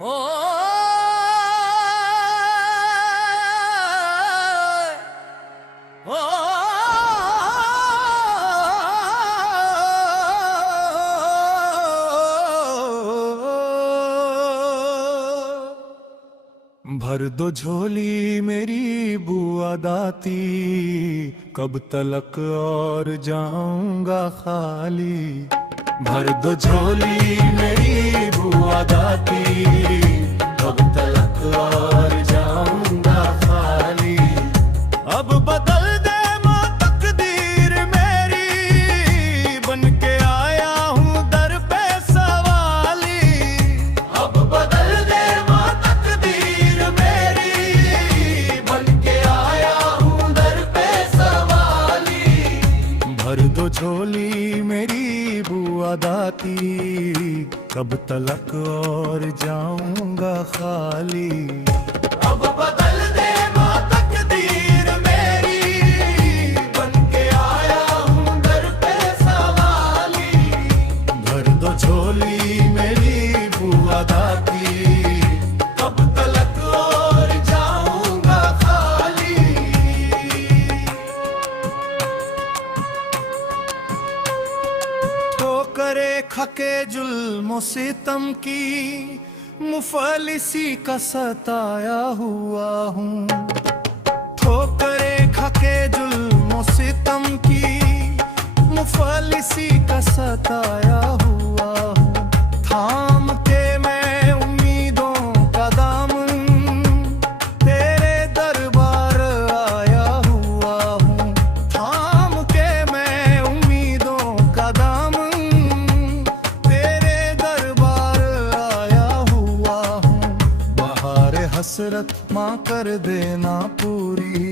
हो हो भर दो झोली मेरी बुआ दाती, कब तलक और जाऊंगा खाली। भर दो झोली मेरी बुआ दाती, कब तलक और जाऊंगा खाली। अब बदल दे माँ तकदीर मेरी, बन के आया हूँ दर पे सवाली। अब बदल दे माँ तकदीर मेरी, बन के आया हूँ दर पे सवाली। भर दो झोली मेरी बुआ दाती, कब तलक और जाऊंगा खाली। अब बदल दे माँ तकदीर मेरी, बन के आया हूँ दर पे सवाली। भर दो झोली मेरी बुआ दाती, कब तलक और जाऊंगा खाली। ठोकरे खके जुल्म सितम की, मुफलिसी का सताया हुआ हूँ। ठोकरे खके जुल्म सितम की, मुफलिसी का सताया हुआ हूँ। थाम के मैं उम्मीदों का दामन, तेरे दरबार आया हुआ हूँ। थाम के मैं उम्मीदों का दामन, तेरे दरबार आया हुआ हूँ। बहार हसरत माँ कर देना पूरी,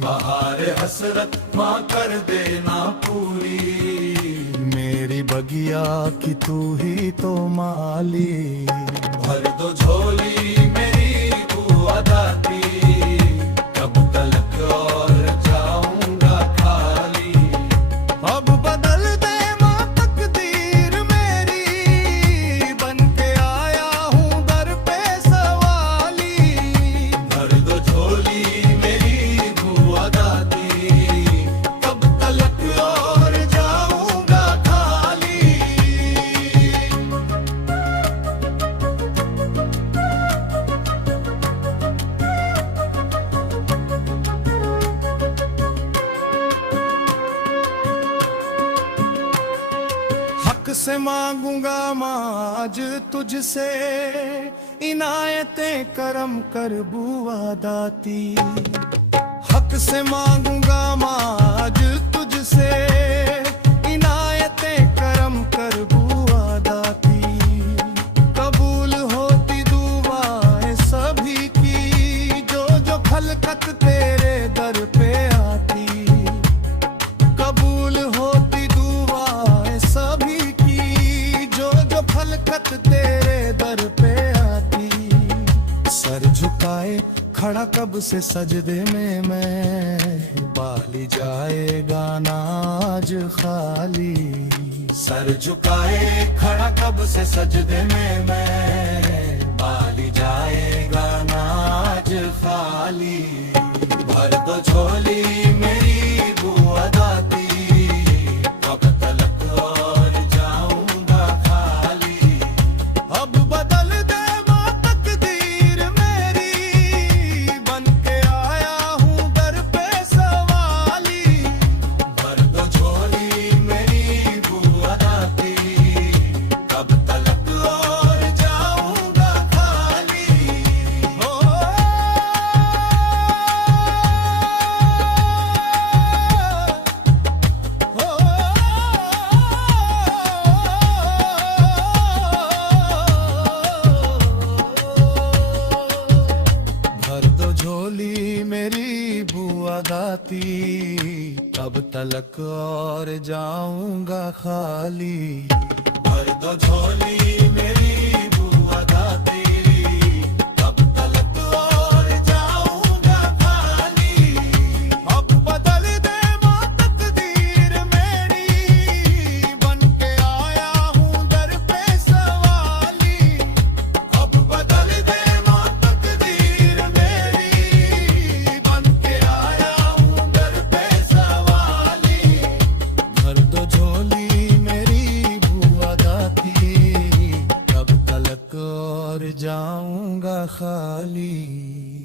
बहार हसरत माँ कर देना पूरी। मेरी बगिया की तू ही तो माली। भर दो झोली मेरी बुआ दाती, कब तलक और जाऊंगा खाली। अब बदल दे माँ तकदीर मेरी, बन के आया हूँ दर पे सवाली। भर दो झोली मेरी बुआ दाती, कब तलक और जाऊंगा खाली। हक से मांगूंगा माँ आज तुझसे, इनायतें करम कर बुआ दाती। हक से मांगूंगा माँ आज तुझसे, इनायतें करम कर बुआ दाती। कबूल होती दुआएं सभी की, जो जो खलकत तेरे दर पे आती। कबूल होती दुआएं सभी की, जो जो खलकत तेरे दर पे आती। सर झुकाए खड़ा कब से सजदे में मैं, बाली जाएगा नाज खाली। सर झुकाए खड़ा कब से सजदे में मैं, बाली जाएगा नाज खाली। भर दो झोली मेरी बुआ दाती, कब तलक और जाऊंगा खाली। अब बदल दे माँ तकदीर मेरी, बन के आया हूँ दर पे सवाली। भर दो झोली मेरी बुआ दाती, कब तलक और जाऊंगा खाली। हो भर दो झोली मेरी बुआ दाती, कब तलक और जाऊंगा खाली। भर दो झोली मेरी बुआ दाती, कब तलक और जाऊंगा खाली। अब बदल दे माँ तकदीर मेरी, बन के आया हूँ दर पे सवाली। अब जाऊंगा खाली।